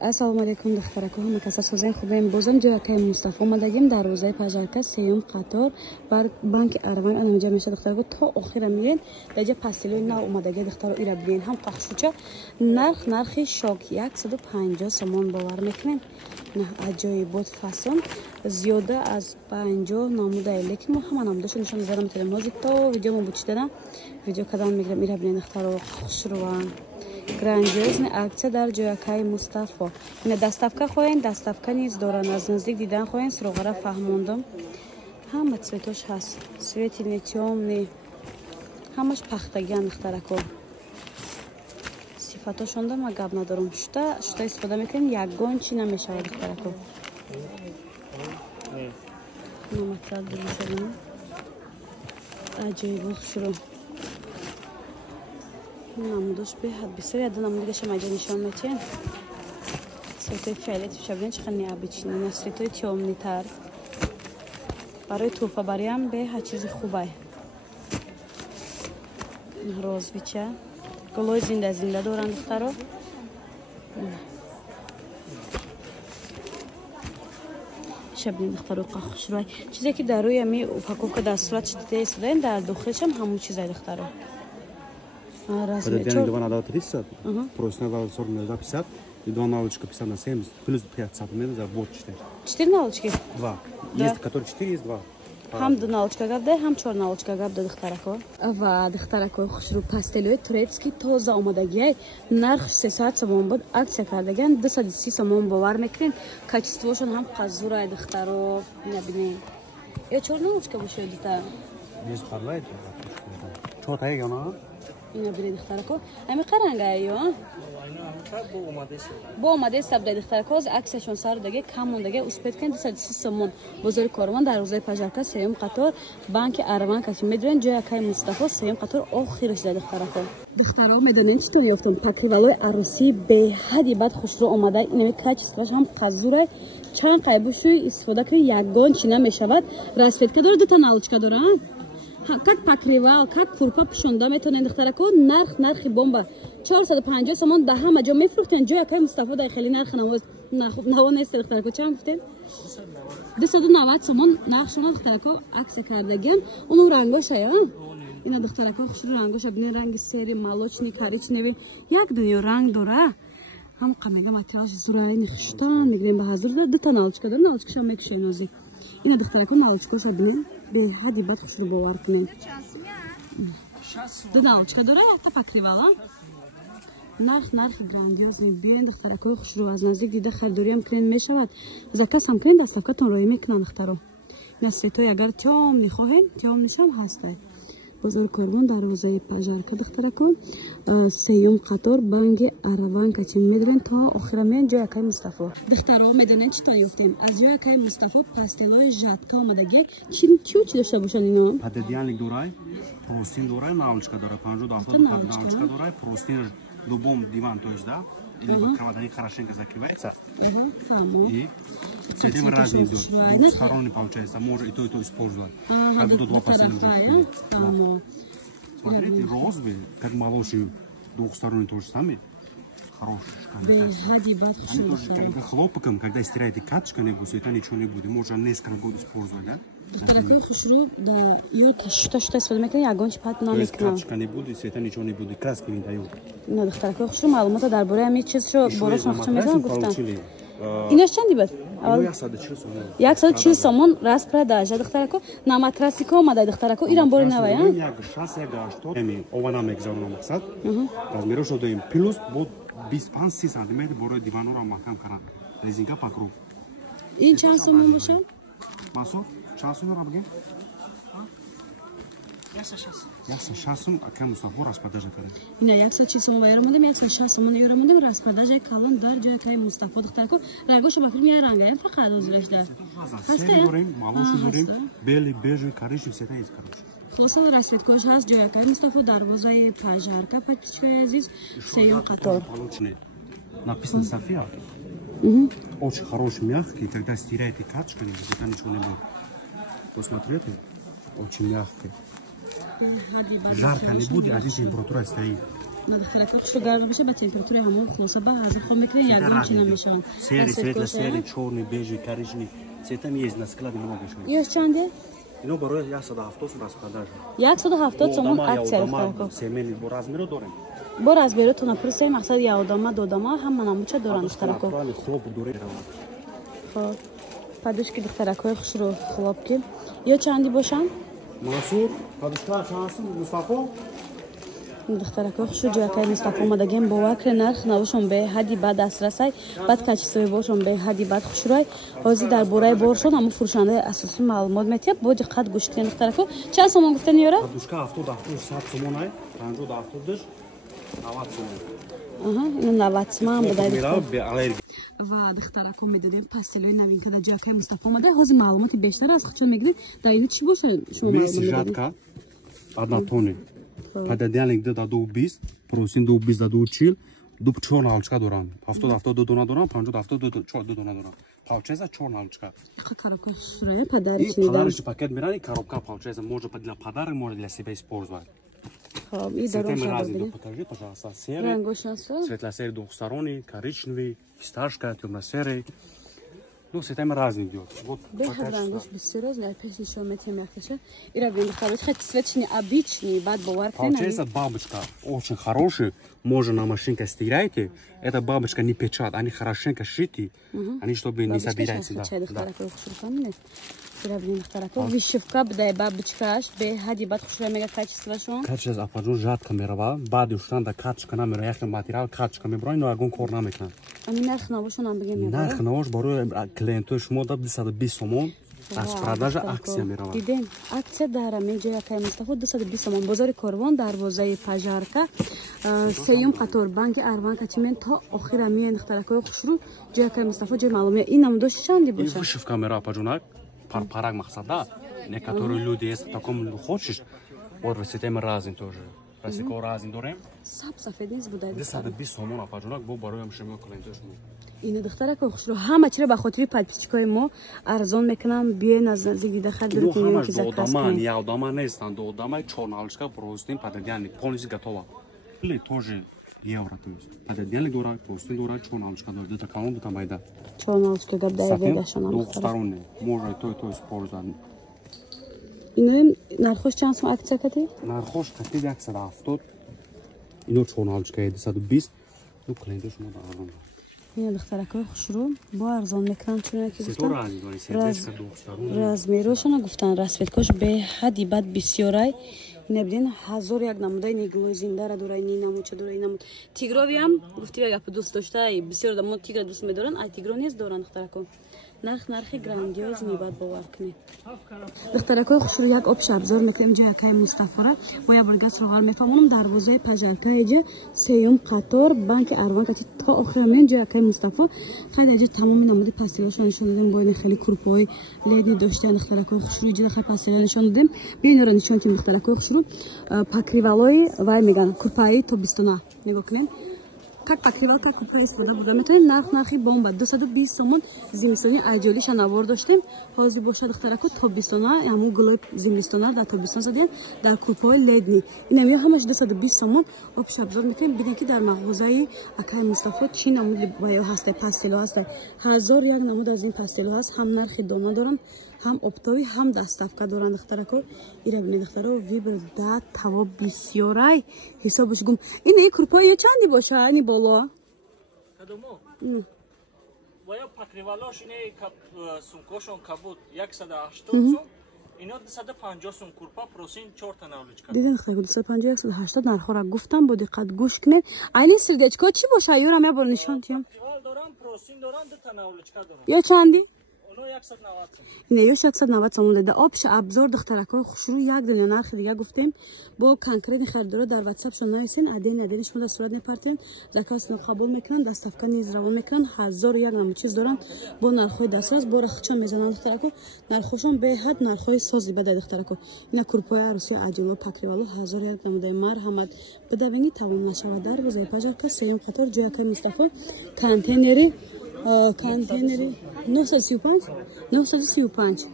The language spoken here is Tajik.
Ассалому алейкум духтарако, ҳама каса созен хубем. Бозам ҷоякаи Мустафо омадагим дар рӯзаи пажарка сеюм қатор бар банки Араван анҷа меша духтарако то охира миен. Даҷа пастилои нав омадаги духтаро ира бинен ҳам пахшуча нархи шок 150 сомон бовар мекунем. На аҷоибот фасон зиёда аз 50 намудаи лекин мо ҳама намудаашо нишон мезанам метавонем. Ҳозир то видео мо бучидана видео кадан мегирам ира бинен духтаро хушруван. Грандиозная акция дар ҷоякаи Мустафо. Ина доставка хоҳен, доставка низ доран. Аз наздик дидан хоҳен, сроғара фаҳмондам. Ҳама цветош ҳаст. Светлый, тёмный. Ҳамаш пахтагиан духтарако. Сифатошонда ма гап надорам. Шута истифода мекунем, ягон чи намешавад духтарако. Наматрад бирушадам. Аҷоибот хушро. намудош беҳад бисёр яда намудагаш маҷа нишон метиҳем. Цветои фиолетови шабин чихар необычный, на цветои тёмнитар. Барои туҳфабариам беҳад чизи хубай. Розовича. Гулои зинда доранд духтаро. шабин духтаро қахушрой. Чизе ки дар рӯи ами упаковка дар суратш дида истодаем, дар дохилшам ҳамун чизай духтаро. Подойдя два надо 30, просто надо 40 надо 50, и два налочка 50 на 70, плюс 50 надо за вот 4. 4 налочки? 2. Есть, которые 4, есть 2. Ҳам 2 налочка гап да, ҳам 4 налочка гап да духтарако. Ва духтарако хушру пастелои турецки тоза омадагиай. Нарх 300 сомон буд, аксия кардаган 230 сомон бовар мекунем. Качествошон ҳам қазурай духтаро. Набинем. Ё 4 налочка бошои дита. Есть парлайт. Чё тайга на? Ина бире духтарако. Ами қарангай ё? Бо омаде сабдай духтарако аз аксияшон сар даге кам мондаге успет кен 230 сомон. Бозори Корван дар рӯзаи пажарка сеюм қатор банки Араван каши медрен ҷоякаи Мустафо сеюм қатор охираш да духтарако. Духтаро медонен чӣ то ёфтам покривалои аросӣ беҳади бад хушро омада. Инами качестваш ҳам қазурай. Чанд қайбушуи истифода кунӣ ягон чи намешавад. Расветка дора, дута налочка дора. Как покривал, как курпа пушонда метонен духтарако. Нархи бомба 450 сомон да ҳама ҷо мефрӯхтен. ҷоякаи Мустафо дар хели нарх наво нест духтарако. Чанд гуфтен? 290 сомон нархшона духтарако аксия кардагиам. Ону рангоша ё? Ина духтарако хушру рангоша бинен ранги сери молочный, коричневый. Як дунё ранг дора. ҳам қамега материалш зурайни хуштан мегирем ба ҳазур да. Дута налочка дора, налочкашам мекушем нозик. Ина духтарако налочкаша бинен беҳади бад хушру бовар кунем. Ду налочка дора, якта покривала. Нархи грандиозни биен духтарако хушру аз наздик дида харидориам кунен мешавад. Заказам кунен доставкатон роӣ мекунад духтаро. Ина светои агар тёмни хоҳен, тёмнишам ҳастай. Бозори Корвон дар рӯзаи пажарка духтарако сеюм қатор банки Араван качи медрен то охира меен ҷоякаи Мустафо. Духтаро медонен чӣ то ёфтем? Аз ҷоякаи Мустафо пастелои жатка омадаги чӣ дошта бошад ино? Подедянлик дорай, простин дорай, налочка дорай, 50 налочка дорай, простин любом диван, то есть, да? Или кровать, они хорошенько закрывается. И с этим разные идет. Двухсторонний получается, может и то использовать. Как будто два последних. Смотрите, розовый, как молочный, двухсторонний то же самое. Хороший. Они тоже как хлопком, когда стираете каточка не будет, это ничего не будет. Можно несколько год использовать, да? Духтарако хушру да ё шута истифода мекунем, ягон чи пат намекунам. Каточка не будет, света ничего не будет, краски не дают. На духтарако хушру маълумота дар бораи ами чизшо борашон хушро мезанам гуфтам. Инаш чанди буд? 140 сомон распродажа духтарако. На матрасико омадай духтарако. Иран бори навай, а? Як шас як гашто. Еми ована мегзарам мақсад. Размерош додаем плюс бод 25-30 см борои диванро маҳкам кардан. Резинка покров. Ин чанд сомон бошад? Масо? Чанд сомон ра бигем? 160 сомон ака Мустафо распродажа кардем. Ина 140 сомон вайра мондем, 160 сомон ёра мондем распродажаи калон дар ҷоякаи Мустафо духтарако. Рангоша ба фирми рангаем фақат озирашда. Ҳаста дорем, малош дорем, бели, бежи, коричневый сета есть короче. Хлосал расветкош ҳаст ҷоякаи Мустафо дарвозаи пажарка подписчикои азиз сеюм қатор. Написано София. Очень хороший, мягкий, когда стираете каточку, это ничего не будет. Посмотрите, очень мягкий. Жарко не будет, один температура стоит. دخترک خشک گرم بشه با تمپراتور همون خلاصه با هزار خون میکنه یگان چی نمیشون سری چورنی بیجی کاریجنی سیتم یه از سکلاد میمونشون یه چنده اینو برای 170 سوم پاداش 170 سوم акция دخترک سیمنی براز میرو داریم بار از بیرون تو نپرسی مقصد یه آدم دو آدم هم مناموچه دارن دخترک خوب دوره خب پادوش که دخترک های خوش رو خواب که یا چندی باشن منصور پادوشکا شانس مصطفی دخترک های خوش رو جای که مصطفی اومدگیم با وکر نرخ نوشون به حدی بعد دسترسی بعد کچیسوی باشون به حدی بعد خوش روی حاضی در بورای بارشون همون فروشنده اساسی معلومات میتیه با دقت گوش کنید دخترک ها چند سومون گفتن یاره پادوشکا 70 100 سومون ای 50 دافتر 90 سومون اینو 90 سومون بودای و دخترک ها میدادیم پاستلوی نوین که در جای که مصطفی اومده حاضی معلوماتی بیشتر از خودشون میگیرید در اینو چی باشه شما معلومات میدادید одна тонна. Пададянlik да 220, просин 220 да 240, ду 4 налчка дорам. 70 дона дорам, 50 4 дона дорам. Павчеза 4 налчка. Коробка сурая подарочный. Подарочный пакет мирани, коробка павчеза можно для подарок, можно для себя использовать. Хоб, и дороже. Покажи, пожалуйста, серый. Светло-серый двухсторонний, коричневый, фисташка, темно-серый. Ну, сетем разный идет. Вот рангош бессерьезный, опять еще метем яхтеше. И равен дохарот, хоть цветочный, обычный, бад бовар кренами. Получается бабочка очень хорошая, можно на машинке стираете. Эта бабочка не печат, они хорошенько шиты, они чтобы не собираются. Вишивка, бдай бабочкаш, бе хади бад хушра мега качествашон. Качество ападжун жатка мерава, бади уштан да качка намера, яхле материал качка меброй, но агон кор намекнан. Ами нарх навошон ам бегем меброй. Нарх навош барои клиентои шумо да 220 сомон аз продажа акция мерава. Дидем, акция дара меҷа якай Мустафо 220 сомон. Бозори Корвон дарвозаи Пажарка, сеюм қатор банки Арван качимен та охира миен духтаракои хушру ҷо якай Мустафо ҷо маълумия. Ин намудоши чанди боша? Вишивка мерава апаҷунак. Параг мақсада. Некоторые люди, если в таком хочешь, вот в системе разин тоже. Если кого разин дорем. Сафед низ будай. 220 сомон апаҷунак бо бароям шумо клиентошмо. Ин духтаракои хушру ҳама чиро ба хотири подписчикои мо арзон мекунам. Биёед назди дахар дурутин ки заказ кунем. Я одама нестан, до одама 4 наличка простим подадянник, полностью готово. Или тоже евро, то есть подадянник дора, простим дора, 4 наличка дора, это канал до тамайда. 4 наличка габдай ведашанам. Двухсторонний, можно то использовать. Ино нархош чанд сум акция кати? Нархош кати 170. Ино 4 наличка 220. Ну клиентош мо даром. ин духтаракои хушру бо арзон мекунанд чуна ки гуфтан размерошона гуфтан расветкош беҳади бад бисёрай ина бидин 1001 намудаи неглои зиндара дорай ни намуча дорай намуд тигровиам гуфти я гапи дӯст доштаи бисёр адамо тигра дӯст медоранд ай тигро низ доранд духтарако нархи грандиоз мебад бовар кунед духтаракои хушру як обши абзор мекунем ҷо якай Мустафора бо я бургас ровар мефаҳмонам дарвозаи Пажаркаиҷа сеюм қатор банки Арван кати то охира мен ҷо якай Мустафо хеле аҷа тамоми намуди пастилашон нишон дадем бо ин хеле курпои ледни доштаи духтаракои хушру иҷа хеле пастила нишон дадем биён ора нишон кунем духтаракои хушру покривалои вай меган курпаи тобистона нигоҳ кунем как покривал, как купа истифода бурда метавонем. Нархи бомба 220 сомон зимистони аҷоли шанавор доштем. Ҳозир боша духтарако тобистона, ҳамун гулои зимистона дар тобистон задем дар курпаҳои ледни. Инам я ҳамаш 220 сомон обш абзор мекунем. Бидем ки дар мағозаи акай Мустафо чӣ намуди ваё ҳастай, пастило ҳастай. 1001 намуд аз ин пастило ҳаст. Ҳам нархи дона дорам, ҳам оптови, ҳам даставка доранд духтарако. Ира бинед духтаро вибр да таво бисёрай ҳисобаш гум. Ин курпаи чанди боша? Ани боло. Кадомо? Вая покривалош ине сумкошон кабуд 180 сум. Ино 250 сум курпа просин 4 та навличка. Диден хай 250 180 нархора гуфтам бо диққат гӯш кунед. Айли сирдечко чӣ боша? Ёрам я бор нишон тиям. Покривал дорам, просин дорам, 2 та навличка дорам. Я чанди? Оно 190 сум. Ине ё 190 сум деда. Обш абзор духтаракои хушру як дил нархи дига гуфтем. Бо конкретни харидоро дар WhatsApp шон нависен, аден шумо сурат мепартен, заказ қабул мекунанд, доставка низ равон мекунанд, 1001 намуд чиз доранд, бо нархои дастрас, бо рахча мезананд духтарако, нархошон беҳад нархои сози бадай духтарако. Ина курпои аруси аҷоло покривало 1001 намудаи марҳамат. Бидавини тавон нашава дарвозаи Пажарка сеюм қатор ҷо якай Мустафо контейнери 935